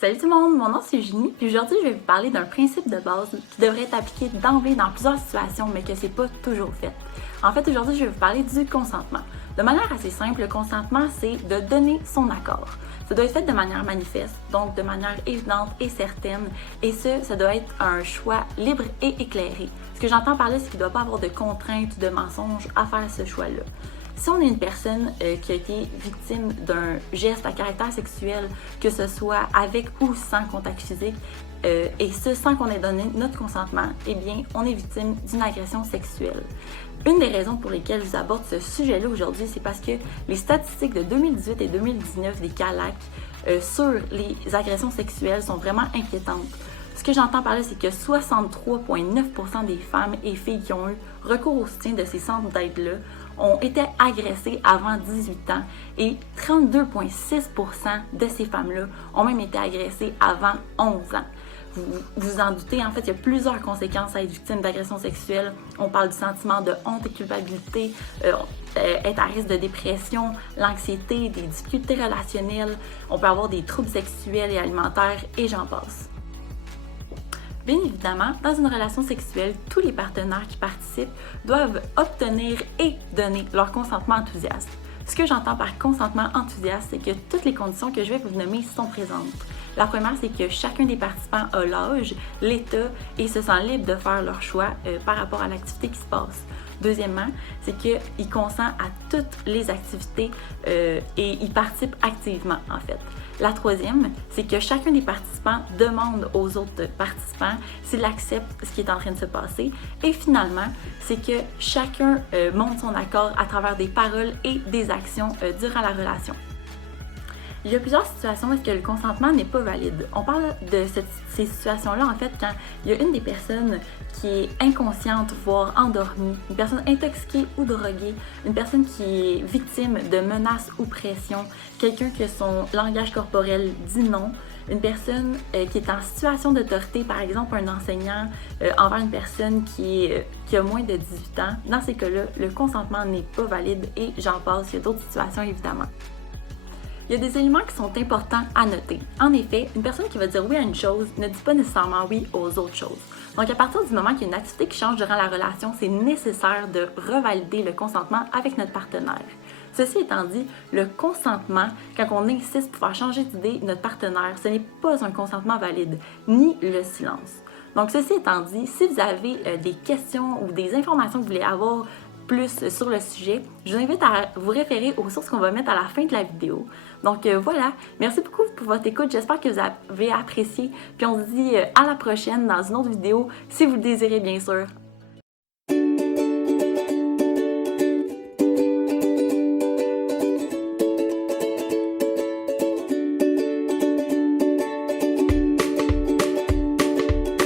Salut tout le monde, mon nom c'est Eugénie, puis aujourd'hui je vais vous parler d'un principe de base qui devrait être appliqué d'emblée dans plusieurs situations, mais que c'est pas toujours fait. En fait, aujourd'hui je vais vous parler du consentement. De manière assez simple, le consentement c'est de donner son accord. Ça doit être fait de manière manifeste, donc de manière évidente et certaine, et ça doit être un choix libre et éclairé. Ce que j'entends par là, c'est qu'il ne doit pas avoir de contraintes ou de mensonges à faire ce choix-là. Si on est une personne qui a été victime d'un geste à caractère sexuel, que ce soit avec ou sans contact physique, et ce sans qu'on ait donné notre consentement, eh bien, on est victime d'une agression sexuelle. Une des raisons pour lesquelles je vous aborde ce sujet-là aujourd'hui, c'est parce que les statistiques de 2018 et 2019 des CALAC sur les agressions sexuelles sont vraiment inquiétantes. Ce que j'entends par là, c'est que 63,9% des femmes et filles qui ont eu recours au soutien de ces centres d'aide-là ont été agressées avant 18 ans et 32,6% de ces femmes-là ont même été agressées avant 11 ans. Vous vous en doutez, en fait, il y a plusieurs conséquences à être victime d'agression sexuelle. On parle du sentiment de honte et culpabilité, être à risque de dépression, l'anxiété, des difficultés relationnelles. On peut avoir des troubles sexuels et alimentaires et j'en passe. Bien évidemment, dans une relation sexuelle, tous les partenaires qui participent doivent obtenir et donner leur consentement enthousiaste. Ce que j'entends par consentement enthousiaste, c'est que toutes les conditions que je vais vous nommer sont présentes. La première, c'est que chacun des participants a l'âge, l'état et se sent libre de faire leur choix par rapport à l'activité qui se passe. Deuxièmement, c'est qu'il consent à toutes les activités et il participe activement en fait. La troisième, c'est que chacun des participants demande aux autres participants s'ils acceptent ce qui est en train de se passer. Et finalement, c'est que chacun montre son accord à travers des paroles et des actions durant la relation. Il y a plusieurs situations où le consentement n'est pas valide. On parle de ces situations-là, en fait, quand il y a une des personnes qui est inconsciente, voire endormie, une personne intoxiquée ou droguée, une personne qui est victime de menaces ou pression, quelqu'un que son langage corporel dit non, une personne qui est en situation d'autorité, par exemple un enseignant envers une personne qui a moins de 18 ans. Dans ces cas-là, le consentement n'est pas valide et j'en passe. Il y a d'autres situations, évidemment. Il y a des éléments qui sont importants à noter. En effet, une personne qui va dire oui à une chose ne dit pas nécessairement oui aux autres choses. Donc, à partir du moment qu'il y a une activité qui change durant la relation, c'est nécessaire de revalider le consentement avec notre partenaire. Ceci étant dit, le consentement, quand on insiste pour faire changer d'idée notre partenaire, ce n'est pas un consentement valide, ni le silence. Donc, ceci étant dit, si vous avez des questions ou des informations que vous voulez avoir plus sur le sujet, je vous invite à vous référer aux sources qu'on va mettre à la fin de la vidéo. Donc voilà, merci beaucoup pour votre écoute, j'espère que vous avez apprécié, puis on se dit à la prochaine dans une autre vidéo, si vous le désirez bien sûr.